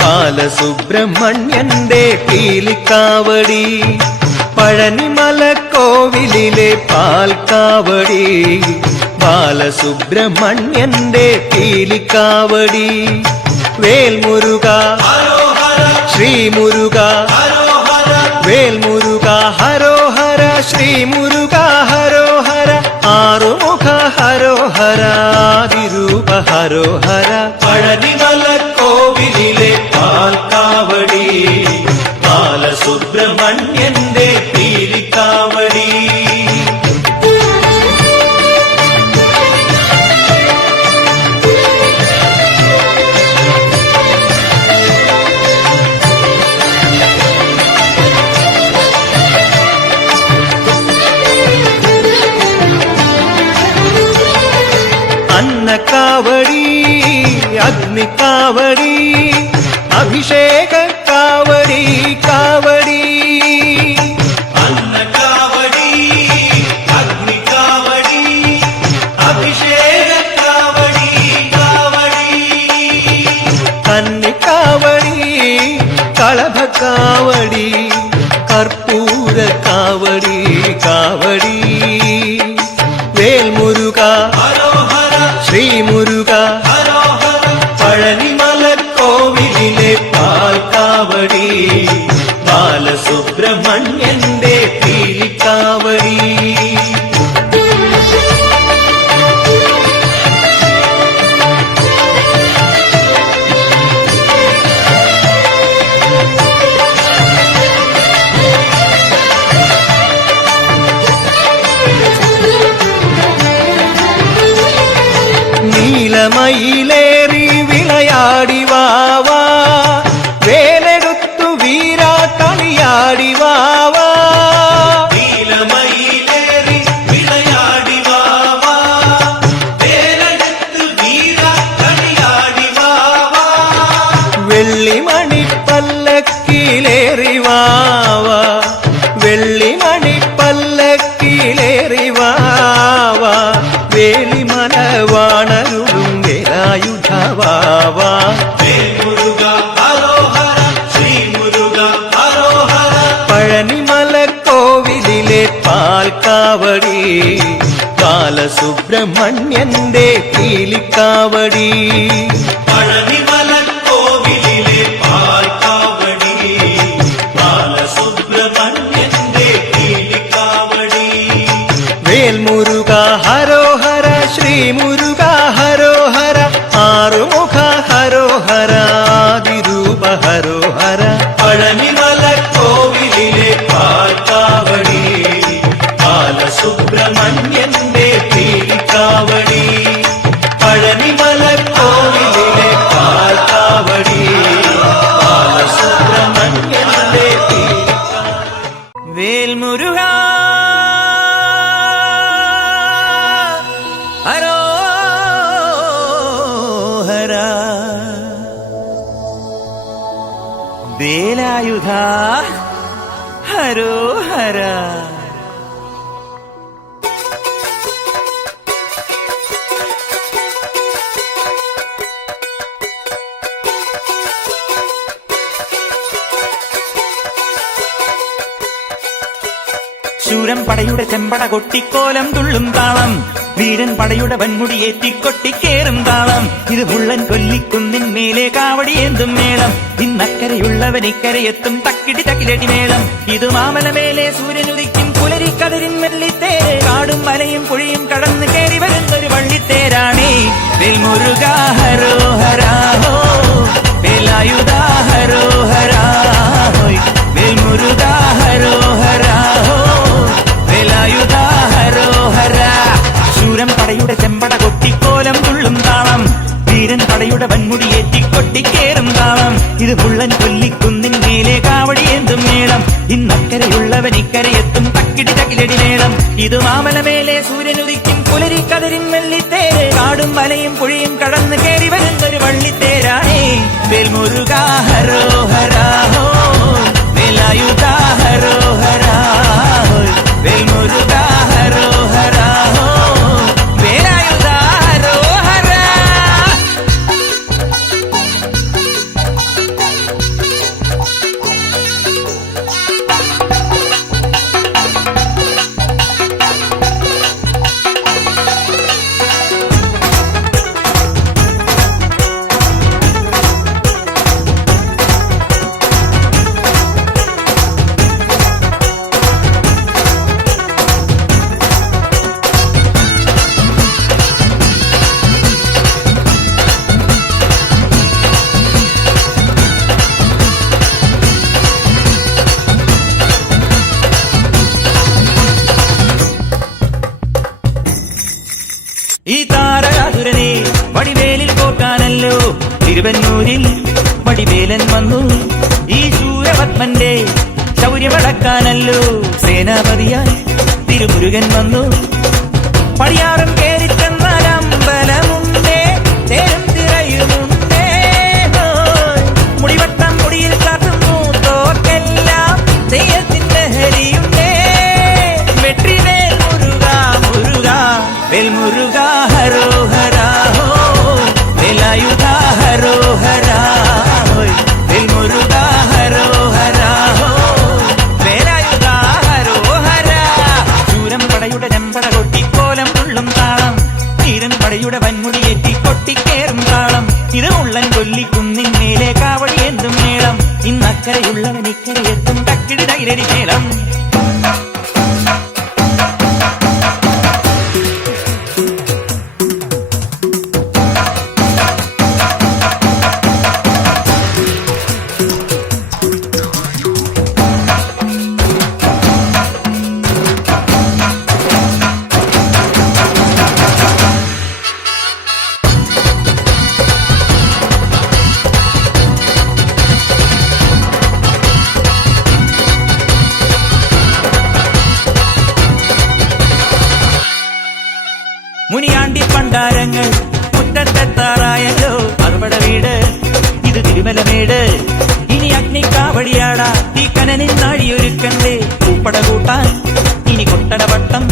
ബാലസുബ്രഹ്മണ്യന്റെ പീലിക്കാവടി പഴനിമല കോവിലിലെ പാൽക്കാവടി ബാലസുബ്രഹ്മണ്യന്റെ പീലിക്കാവടി വേൽമുരുക ശ്രീമുരുക വേൽമുരുക ഹരോഹര ശ്രീമുരുക ഹരോഹര ആറുമുഖ ഹരോഹര ആദിരൂപ ഹരോഹര പഴനിമല കോവിലിലെ പാൽക്കാവടി ബാലസുബ്രഹ്മണ്യന്റെ പീലിക്കാവടി അന്നക്കാവടി അഗ്നിക്കാവടി അഭിഷേക കാവടി കാവടി അന്നക്കാവടി അഗ്നിക്കാവടി അഭിഷേക കാവടി കാവടി കന്നിക്കാവടി കളഭക്കാവടി കർപ്പൂര കാവടി കാവടി വേൽമുരുക ശ്രീമുരുക പഴനിമല കോവിലിലെ പാൽക്കാവടി ബാലസുബ്രഹ്മണ്യന്റെ പീലിക്കാവടി നീലമയിലേറി വിളയാടി വാവാ വേലെടുത്തു വീരാട്ടണിയാടി വാവാ നീലമയിലേറി വിളയാടി വാവാ വേലെടുത്തു വീരാട്ടണിയാടി വാവാ വെള്ളിമണി പല്ലക്കിലേറി വാവാ വെള്ളിമണി പല്ലക്കിലേറി വാവാ വേലിമല വാണരുളും വേലായുധവാവാ വേൽമുരുക ഹരോഹര ശ്രീമുരുക ഹരോഹര പഴനിമല കോവിലിലെ പാൽക്കാവടി ബാലസുബ്രഹ്മണ്യന്റെ പീലിക്കാവടി പഴനിമല കോവിലിലെ പാൽക്കാവടി ബാലസുബ്രഹ്മണ്യന്റെ പീലിക്കാവടി വേൽമുരുക ഹരോഹര ശ്രീമുരുക ഹരോഹര ആറുമുഖ ഹരോഹര ആദിരൂപ ഹരോഹര പഴനിമല കോവിലിലെ പാൽക്കാവടി ബാലസുബ്രഹ്മണ്യന്റെ പീലിക്കാവടി പഴനിമല കോവിലിലെ പാൽക്കാവടി ബാലസുബ്രഹ്മണ്യന്റെ പീലിക്കാവടി വേൽമുരുക വേലായുധ ഹരോഹര ശൂരൻ പടയുടെ ചെമ്പട കൊട്ടിക്കോലം തുള്ളും താളം വീരൻ പടയുടെ വൻമുടിയേറ്റിക്കൊട്ടിക്കേറും താളം ഇത് മുള്ളൻ കൊല്ലിക്കുന്നിൻ മേലെ കാവടിയേന്തും മേളം ഇന്നക്കരയുള്ളവൻ ഇക്കരയെത്തും തക്കിടി തക്കിലടി മേളം ഇത് മാമലമേലെ സൂര്യനുദിക്കും പുലരിക്കതിരിൻ വെള്ളിത്തേര് കാടും മലയും പുഴയും കടന്നു കയറി വരുന്നൊരു വള്ളിത്തേരാണേ വേൽമുരുക ഹരോഹരാഹോ വേലായുധ ഹരോഹരാഹോയ് വേൽമുരുക ഹരോഹരാഹോ വേലായുധ ഹരോഹര ശൂരൻ പടയുടെ ചെമ്പട കൊട്ടിക്കോലം തുള്ളും താളം വീരൻ പടയുടെ വൻമുടിയേറ്റിക്കൊട്ടിക്കേറും താളം ഇത് മുള്ളൻ കൊല്ലിക്കുന്നിൻ മേലെ കാവടിയേന്തും മേളം ഇന്നക്കരയുള്ളവൻ ഇക്കരയെത്തും തക്കിടി തകിലടി മേളം ഇത് മാമലമേലെ സൂര്യനുദിക്കും പുലരിക്കതിരിൻ വെള്ളിത്തേര് കാടും മലയും പുഴയും കടന്നു കയറി വരുന്നൊരു വള്ളിത്തേരാണേ വേൽമുരുക ഹരോഹരാഹോ വേലായുധ ഹരോഹരാഹോ വേൽമുരുക ഹരോഹരാഹോ വേലായുധ ഹരോഹര തിരുവന്നൂരിൽ വടിവേലൻ വന്നു ഈ ശൂരപത്മന്റെ ശൗര്യമടക്കാനല്ലോ സേനാപതിയായി തിരുമുരുകൻ വന്നു. പടിയാറും കേറിച്ചെന്നാൽ അമ്പലമുണ്ടേ, തേരും തിരയുമുണ്ടേ, മുടിവട്ടം മുടിയിൽ കാട്ടും മൂത്തോർക്കെല്ലാം തെയ്യത്തിന്റെ ഹരിയുണ്ടേ. വെട്രിവേൽ മുരുക മുരുക വേൽമുരുക ഹരോഹരാ ഹോ, വേലായുധ ഹരോഹരാ ഹോയ്, വേൽമുരുക ഹരോഹരാ ഹോ, വേലായുധ ഹരോഹരാ. ശൂരം പടയുടെ ചെമ്പട കൊട്ടിക്കോലം തുള്ളും താളം, തീരൻ പടയുടെ വൻമുടിയേറ്റി കൊട്ടിക്കേറും താളം. ഇത് ഉള്ളൻ കൊല്ലിക്കുന്നിൻ മേലെ കാവടി എന്തും മേളം, ഇന്നക്കരയുള്ളവൻ ഇക്കരയെത്തും തക്കിടി തൈരടി മേളം. മുനിയാണ്ടി പണ്ടാരങ്ങൾ മുറ്റത്തെത്താറായല്ലോ, അറുപട വീട് ഇത് തിരുമലമേട്. ഇനി അഗ്നിക്കാവടിയാടാ ഈ കനനിൻ നാഴിയൊരുക്കണ്ടേ, പൂപ്പട കൂട്ടാൻ ഇനി കൊട്ടടവട്ടം